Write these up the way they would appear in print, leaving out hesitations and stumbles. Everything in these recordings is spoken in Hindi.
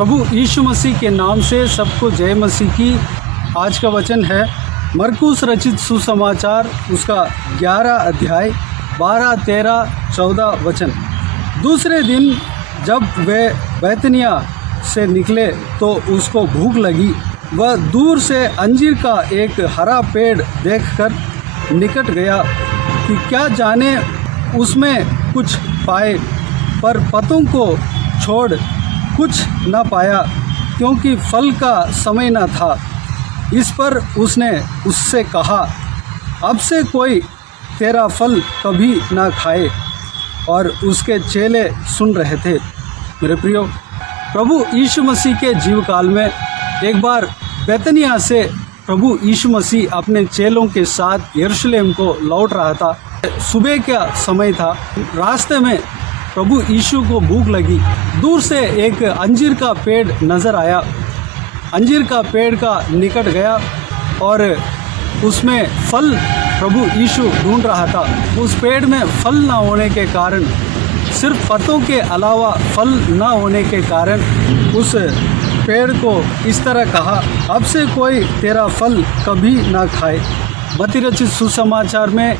प्रभु यीशु मसीह के नाम से सबको जय मसीह की। आज का वचन है मरकुस रचित सुसमाचार उसका 11 अध्याय 12, 13, 14 वचन। दूसरे दिन जब वे बैतनिया से निकले तो उसको भूख लगी। वह दूर से अंजीर का एक हरा पेड़ देखकर निकट गया कि क्या जाने उसमें कुछ पाए, पर पत्तों को छोड़ कुछ न पाया, क्योंकि फल का समय न था। इस पर उसने उससे कहा, अब से कोई तेरा फल कभी ना खाए। और उसके चेले सुन रहे थे। मेरे प्रियो, प्रभु यीशु मसीह के जीवकाल में एक बार बैतनिया से प्रभु यीशु मसीह अपने चेलों के साथ यरूशलेम को लौट रहा था। सुबह का समय था। रास्ते में प्रभु यीशु को भूख लगी। दूर से एक अंजीर का पेड़ नज़र आया। अंजीर का पेड़ का निकट गया और उसमें फल प्रभु यीशु ढूंढ रहा था। उस पेड़ में फल ना होने के कारण, सिर्फ पत्तों के अलावा फल ना होने के कारण उस पेड़ को इस तरह कहा, अब से कोई तेरा फल कभी ना खाए। मत्ती रचित सुसमाचार में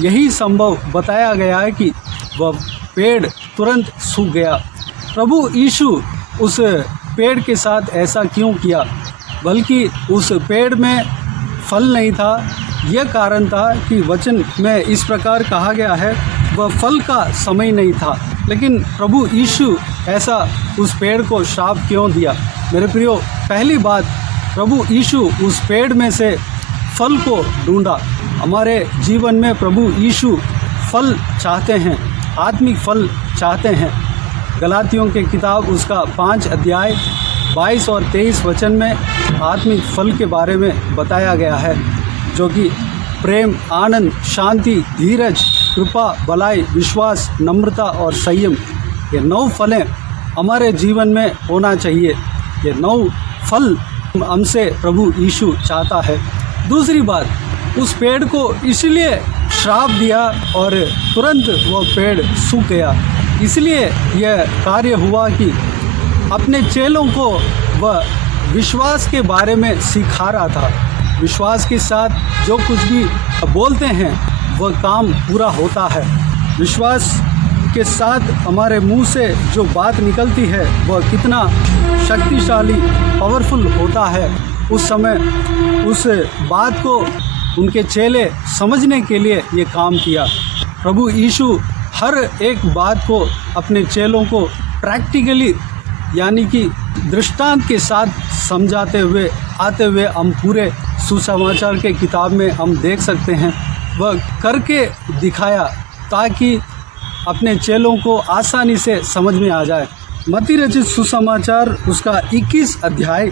यही संभव बताया गया है कि वह पेड़ तुरंत सूख गया। प्रभु यीशु उस पेड़ के साथ ऐसा क्यों किया? बल्कि उस पेड़ में फल नहीं था। यह कारण था कि वचन में इस प्रकार कहा गया है, वह फल का समय नहीं था। लेकिन प्रभु यीशु ऐसा उस पेड़ को श्राप क्यों दिया? मेरे प्रियो, पहली बात, प्रभु यीशु उस पेड़ में से फल को ढूंढा। हमारे जीवन में प्रभु यीशु फल चाहते हैं, आत्मिक फल चाहते हैं। गलातियों के किताब उसका 5 अध्याय 22 और 23 वचन में आत्मिक फल के बारे में बताया गया है, जो कि प्रेम, आनंद, शांति, धीरज, कृपा, भलाई, विश्वास, नम्रता और संयम। ये 9 फलें हमारे जीवन में होना चाहिए। ये 9 फल हमसे प्रभु यीशु चाहता है। दूसरी बात, उस पेड़ को इसलिए श्राप दिया और तुरंत वो पेड़ सूख गया। इसलिए यह कार्य हुआ कि अपने चेलों को वह विश्वास के बारे में सिखा रहा था। विश्वास के साथ जो कुछ भी बोलते हैं वह काम पूरा होता है। विश्वास के साथ हमारे मुंह से जो बात निकलती है वह कितना शक्तिशाली, पावरफुल होता है। उस समय उस बात को उनके चेले समझने के लिए ये काम किया। प्रभु यीशु हर एक बात को अपने चेलों को प्रैक्टिकली, यानी कि दृष्टांत के साथ समझाते हुए आते हुए हम पूरे सुसमाचार के किताब में हम देख सकते हैं। वह करके दिखाया ताकि अपने चेलों को आसानी से समझ में आ जाए। मत्ती रचित सुसमाचार उसका 21 अध्याय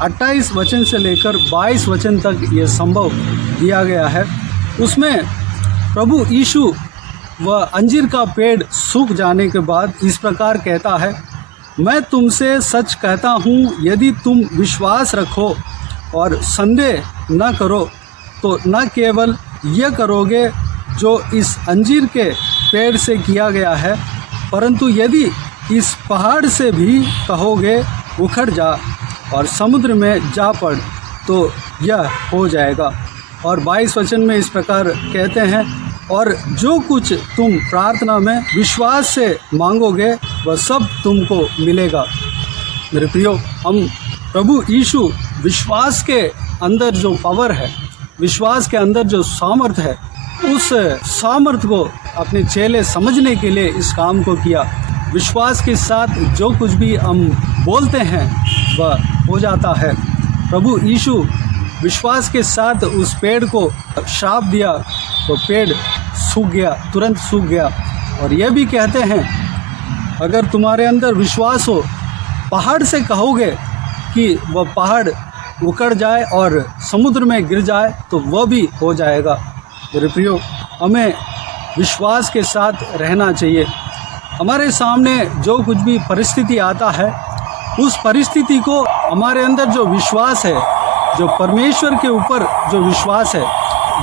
28 वचन से लेकर 22 वचन तक ये संभव दिया गया है। उसमें प्रभु यीशु वह अंजीर का पेड़ सूख जाने के बाद इस प्रकार कहता है, मैं तुमसे सच कहता हूँ, यदि तुम विश्वास रखो और संदेह न करो तो न केवल यह करोगे जो इस अंजीर के पेड़ से किया गया है, परंतु यदि इस पहाड़ से भी कहोगे उखड़ जा और समुद्र में जा पड़, तो यह हो जाएगा। और 22 वचन में इस प्रकार कहते हैं, और जो कुछ तुम प्रार्थना में विश्वास से मांगोगे वह सब तुमको मिलेगा। मेरे प्रियो, हम प्रभु यीशु विश्वास के अंदर जो पावर है, विश्वास के अंदर जो सामर्थ्य है, उस सामर्थ्य को अपने चेले समझने के लिए इस काम को किया। विश्वास के साथ जो कुछ भी हम बोलते हैं वह हो जाता है। प्रभु यीशु विश्वास के साथ उस पेड़ को श्राप दिया तो पेड़ सूख गया, तुरंत सूख गया। और यह भी कहते हैं, अगर तुम्हारे अंदर विश्वास हो, पहाड़ से कहोगे कि वह पहाड़ उखड़ जाए और समुद्र में गिर जाए तो वह भी हो जाएगा। मेरे प्रियो, हमें विश्वास के साथ रहना चाहिए। हमारे सामने जो कुछ भी परिस्थिति आता है, उस परिस्थिति को हमारे अंदर जो विश्वास है, जो परमेश्वर के ऊपर जो विश्वास है,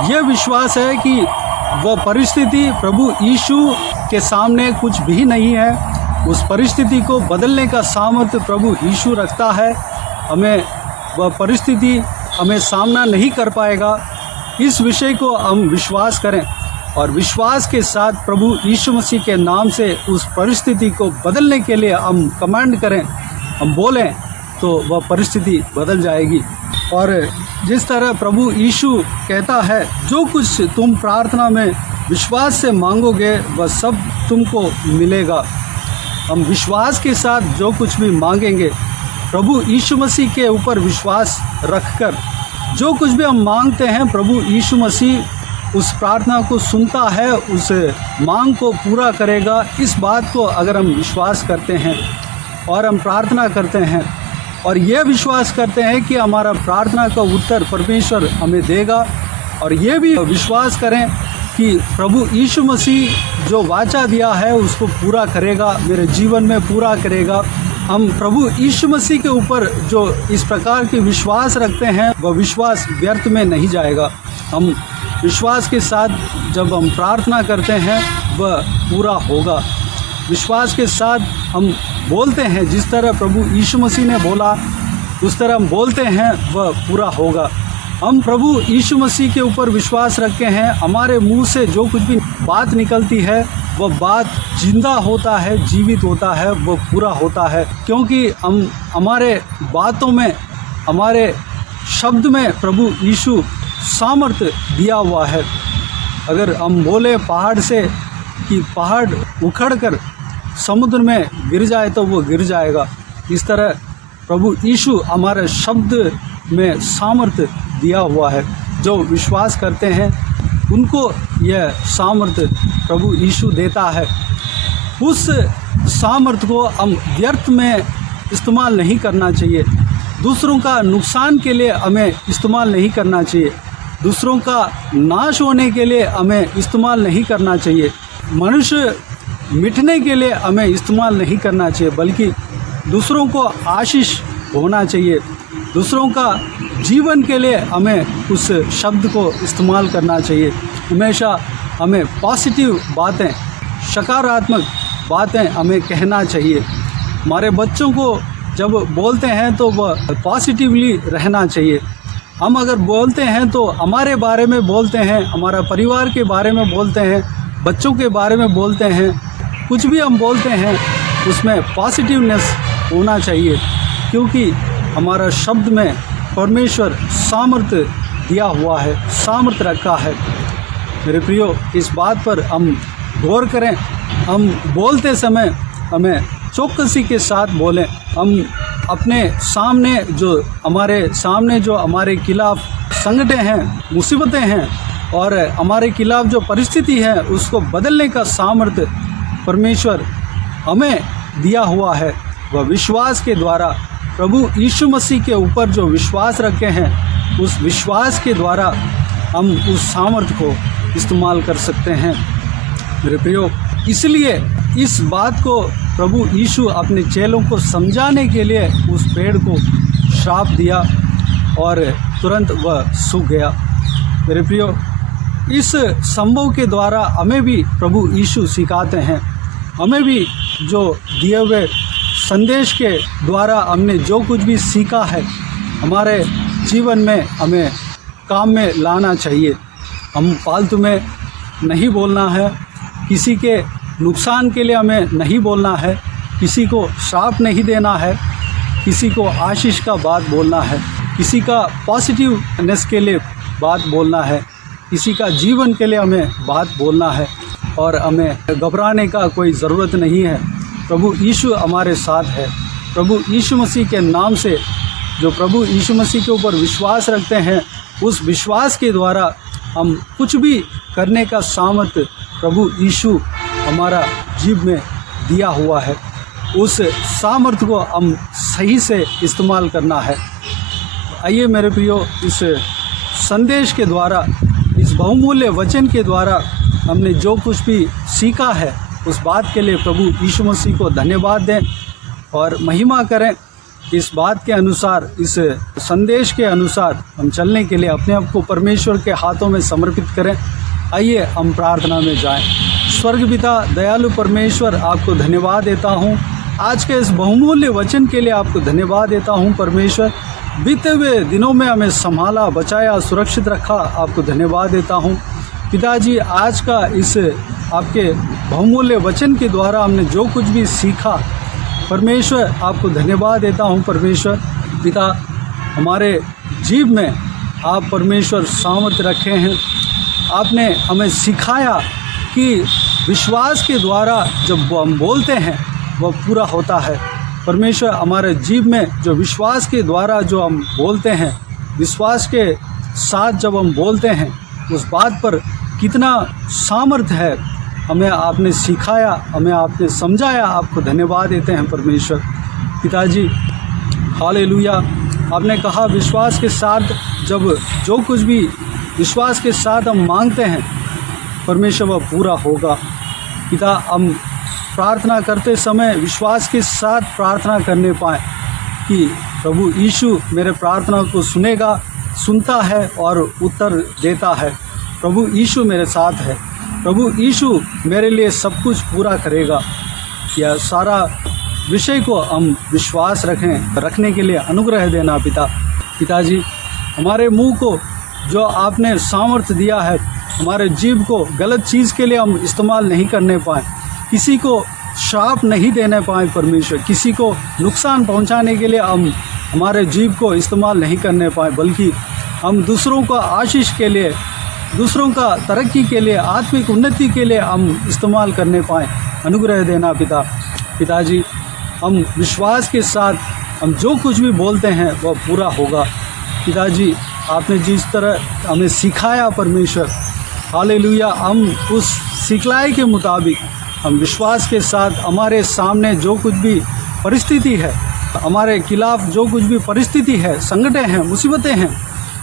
यह विश्वास है कि वह परिस्थिति प्रभु यीशु के सामने कुछ भी नहीं है। उस परिस्थिति को बदलने का सामर्थ्य प्रभु यीशु रखता है। हमें वह परिस्थिति हमें सामना नहीं कर पाएगा, इस विषय को हम विश्वास करें और विश्वास के साथ प्रभु यीशु मसीह के नाम से उस परिस्थिति को बदलने के लिए हम कमांड करें, हम बोलें तो वह परिस्थिति बदल जाएगी। और जिस तरह प्रभु यीशु कहता है, जो कुछ तुम प्रार्थना में विश्वास से मांगोगे वह सब तुमको मिलेगा। हम विश्वास के साथ जो कुछ भी मांगेंगे, प्रभु यीशु मसीह के ऊपर विश्वास रखकर जो कुछ भी हम मांगते हैं, प्रभु यीशु मसीह उस प्रार्थना को सुनता है, उस मांग को पूरा करेगा। इस बात को अगर हम विश्वास करते हैं और हम प्रार्थना करते हैं और यह विश्वास करते हैं कि हमारा प्रार्थना का उत्तर परमेश्वर हमें देगा, और ये भी विश्वास करें कि प्रभु यीशु मसीह जो वाचा दिया है उसको पूरा करेगा, मेरे जीवन में पूरा करेगा। हम प्रभु यीशु मसीह के ऊपर जो इस प्रकार के विश्वास रखते हैं वह विश्वास व्यर्थ में नहीं जाएगा। हम विश्वास के साथ जब हम प्रार्थना करते हैं वह पूरा होगा। विश्वास के साथ हम बोलते हैं, जिस तरह प्रभु यीशु मसीह ने बोला उस तरह हम बोलते हैं, वह पूरा होगा। हम प्रभु यीशु मसीह के ऊपर विश्वास रखते हैं, हमारे मुंह से जो कुछ भी बात निकलती है वह बात जिंदा होता है, जीवित होता है, वह पूरा होता है, क्योंकि हम हमारे बातों में, हमारे शब्द में प्रभु यीशु सामर्थ्य दिया हुआ है। अगर हम बोले पहाड़ से कि पहाड़ उखड़कर समुद्र में गिर जाए तो वो गिर जाएगा, इस तरह प्रभु यीशु हमारे शब्द में सामर्थ्य दिया हुआ है। जो विश्वास करते हैं उनको यह सामर्थ्य प्रभु यीशु देता है। उस सामर्थ्य को हम व्यर्थ में इस्तेमाल नहीं करना चाहिए, दूसरों का नुकसान के लिए हमें इस्तेमाल नहीं करना चाहिए, दूसरों का नाश होने के लिए हमें इस्तेमाल नहीं करना चाहिए, मनुष्य मिटने के लिए हमें इस्तेमाल नहीं करना चाहिए, बल्कि दूसरों को आशीष होना चाहिए। दूसरों का जीवन के लिए हमें उस शब्द को इस्तेमाल करना चाहिए। हमेशा हमें पॉजिटिव बातें, सकारात्मक बातें हमें कहना चाहिए। हमारे बच्चों को जब बोलते हैं तो वह पॉजिटिवली रहना चाहिए। हम अगर बोलते हैं तो हमारे बारे में बोलते हैं, हमारा परिवार के बारे में बोलते हैं, बच्चों के बारे में बोलते हैं, कुछ भी हम बोलते हैं उसमें पॉजिटिवनेस होना चाहिए, क्योंकि हमारा शब्द में परमेश्वर सामर्थ्य दिया हुआ है, सामर्थ्य रखा है। मेरे प्रियो, इस बात पर हम गौर करें। हम बोलते समय हमें चौकसी के साथ बोलें। हम अपने सामने जो हमारे खिलाफ संकटें हैं, मुसीबतें हैं और हमारे खिलाफ जो परिस्थिति है उसको बदलने का सामर्थ्य परमेश्वर हमें दिया हुआ है। वह विश्वास के द्वारा प्रभु यीशु मसीह के ऊपर जो विश्वास रखे हैं, उस विश्वास के द्वारा हम उस सामर्थ्य को इस्तेमाल कर सकते हैं। मेरे प्रियो, इसलिए इस बात को प्रभु यीशु अपने चेलों को समझाने के लिए उस पेड़ को श्राप दिया और तुरंत वह सूख गया। मेरे प्रियो, इस संभव के द्वारा हमें भी प्रभु यीशु सिखाते हैं। हमें भी जो दिए हुए संदेश के द्वारा हमने जो कुछ भी सीखा है हमारे जीवन में हमें काम में लाना चाहिए। हम फालतू में नहीं बोलना है, किसी के नुकसान के लिए हमें नहीं बोलना है, किसी को श्राप नहीं देना है, किसी को आशीष का बात बोलना है, किसी का पॉजिटिवनेस के लिए बात बोलना है, किसी का जीवन के लिए हमें बात बोलना है और हमें घबराने का कोई ज़रूरत नहीं है। प्रभु यीशु हमारे साथ है। प्रभु यीशु मसीह के नाम से जो प्रभु यीशु मसीह के ऊपर विश्वास रखते हैं, उस विश्वास के द्वारा हम कुछ भी करने का सामर्थ्य प्रभु यीशु हमारा जीव में दिया हुआ है। उस सामर्थ्य को हम सही से इस्तेमाल करना है। आइए मेरे प्रियो, इस संदेश के द्वारा, इस बहुमूल्य वचन के द्वारा हमने जो कुछ भी सीखा है उस बात के लिए प्रभु यीशु मसीह को धन्यवाद दें और महिमा करें। इस बात के अनुसार, इस संदेश के अनुसार हम चलने के लिए अपने आप को परमेश्वर के हाथों में समर्पित करें। आइए हम प्रार्थना में जाएं। स्वर्ग पिता दयालु परमेश्वर, आपको धन्यवाद देता हूँ। आज के इस बहुमूल्य वचन के लिए आपको धन्यवाद देता हूँ परमेश्वर। बीते हुए दिनों में हमें संभाला, बचाया, सुरक्षित रखा, आपको धन्यवाद देता हूँ पिताजी। आज का इस आपके बहुमूल्य वचन के द्वारा हमने जो कुछ भी सीखा परमेश्वर, आपको धन्यवाद देता हूँ परमेश्वर पिता। हमारे जीव में आप परमेश्वर सामर्थ्य रखे हैं। आपने हमें सिखाया कि विश्वास के द्वारा जब हम बोलते हैं वह पूरा होता है परमेश्वर। हमारे जीव में जो विश्वास के द्वारा जो हम बोलते हैं, विश्वास के साथ जब हम बोलते हैं, उस बात पर कितना सामर्थ्य है हमें आपने सिखाया, हमें आपने समझाया। आपको धन्यवाद देते हैं परमेश्वर पिताजी। हालेलुया। आपने कहा विश्वास के साथ जब जो कुछ भी विश्वास के साथ हम मांगते हैं परमेश्वर वह पूरा होगा पिता। हम प्रार्थना करते समय विश्वास के साथ प्रार्थना करने पाएँ कि प्रभु यीशु मेरे प्रार्थना को सुनेगा, सुनता है और उत्तर देता है। प्रभु यीशु मेरे साथ है, प्रभु यीशु मेरे लिए सब कुछ पूरा करेगा। यह सारा विषय को हम विश्वास रखने के लिए अनुग्रह देना पिताजी। हमारे मुंह को जो आपने सामर्थ्य दिया है, हमारे जीभ को गलत चीज़ के लिए हम इस्तेमाल नहीं करने पाएँ, किसी को श्राप नहीं देने पाएँ परमेश्वर, किसी को नुकसान पहुंचाने के लिए हम हमारे जीभ को इस्तेमाल नहीं करने पाएँ, बल्कि हम दूसरों को आशीष के लिए, दूसरों का तरक्की के लिए, आत्मिक उन्नति के लिए हम इस्तेमाल करने पाएँ। अनुग्रह देना पिताजी। हम विश्वास के साथ हम जो कुछ भी बोलते हैं वह पूरा होगा पिताजी। आपने जिस तरह हमें सिखाया परमेश्वर, हालेलुया, हम उस सिखलाई के मुताबिक हम विश्वास के साथ हमारे सामने जो कुछ भी परिस्थिति है, हमारे खिलाफ जो कुछ भी परिस्थिति है, संकटें हैं, मुसीबतें हैं,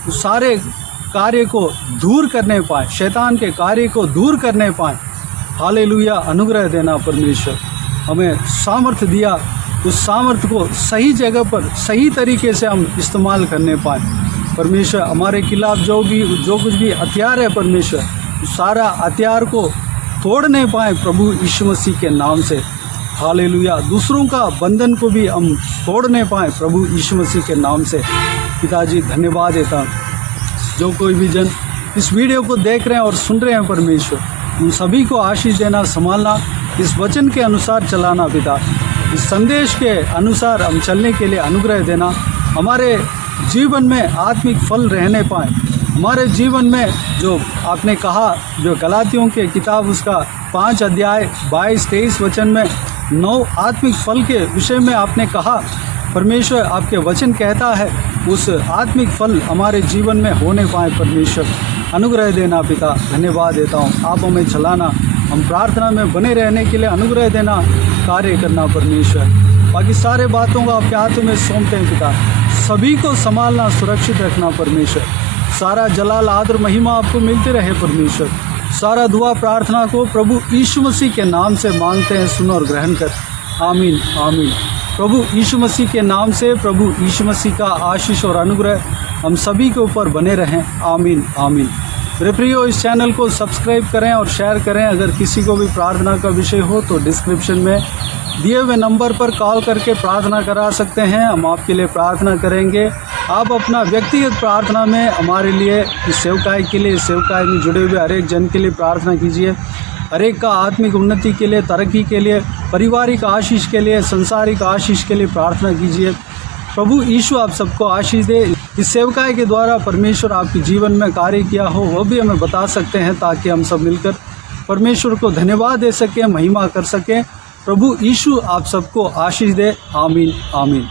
उस सारे कार्य को दूर करने पाए, शैतान के कार्य को दूर करने पाए। हालेलुया। अनुग्रह देना परमेश्वर। हमें सामर्थ्य दिया, उस सामर्थ्य को सही जगह पर सही तरीके से हम इस्तेमाल करने पाए परमेश्वर। हमारे खिलाफ जो कुछ भी हथियार है परमेश्वर, उस सारा हथियार को तोड़ने पाए प्रभु यीशु मसीह के नाम से। हालेलुया। दूसरों का बंधन को भी हम तोड़ने पाए प्रभु यीशु मसीह के नाम से पिताजी। धन्यवाद देता हूँ। जो कोई भी जन इस वीडियो को देख रहे हैं और सुन रहे हैं परमेश्वर, उन सभी को आशीष देना, संभालना, इस वचन के अनुसार चलाना पिता। इस संदेश के अनुसार हम चलने के लिए अनुग्रह देना। हमारे जीवन में आत्मिक फल रहने पाएँ। हमारे जीवन में जो आपने कहा, जो गलातियों के किताब उसका 5 अध्याय 22-23 वचन में 9 आत्मिक फल के विषय में आपने कहा परमेश्वर, आपके वचन कहता है उस आत्मिक फल हमारे जीवन में होने पाए परमेश्वर। अनुग्रह देना पिता। धन्यवाद देता हूँ। आप हमें चलाना, हम प्रार्थना में बने रहने के लिए अनुग्रह देना, कार्य करना परमेश्वर। बाकी सारे बातों को आपके हाथों में सौंपते हैं पिता। सभी को संभालना, सुरक्षित रखना परमेश्वर। सारा जलाल, आदर, महिमा आपको मिलते रहे परमेश्वर। सारा दुआ प्रार्थना को प्रभु यीशु मसीह के नाम से मांगते हैं, सुनो और ग्रहण कर। आमीन आमीन। प्रभु यीशु मसीह के नाम से प्रभु यीशु मसीह का आशीष और अनुग्रह हम सभी के ऊपर बने रहें। आमीन आमीन। मेरे प्रियो, इस चैनल को सब्सक्राइब करें और शेयर करें। अगर किसी को भी प्रार्थना का विषय हो तो डिस्क्रिप्शन में दिए हुए नंबर पर कॉल करके प्रार्थना करा सकते हैं। हम आपके लिए प्रार्थना करेंगे। आप अपना व्यक्तिगत प्रार्थना में हमारे लिए, इस सेवकाई के लिए, इस सेवकाई में जुड़े हुए हर एक जन के लिए प्रार्थना कीजिए। हर एक का आत्मिक उन्नति के लिए, तरक्की के लिए, पारिवारिक आशीष के लिए, संसारिक आशीष के लिए प्रार्थना कीजिए। प्रभु यीशु आप सबको आशीष दे। इस सेवकाई के द्वारा परमेश्वर आपके जीवन में कार्य किया हो वह भी हमें बता सकते हैं, ताकि हम सब मिलकर परमेश्वर को धन्यवाद दे सकें, महिमा कर सकें। प्रभु यीशु आप सबको आशीष दे। आमीन आमीन।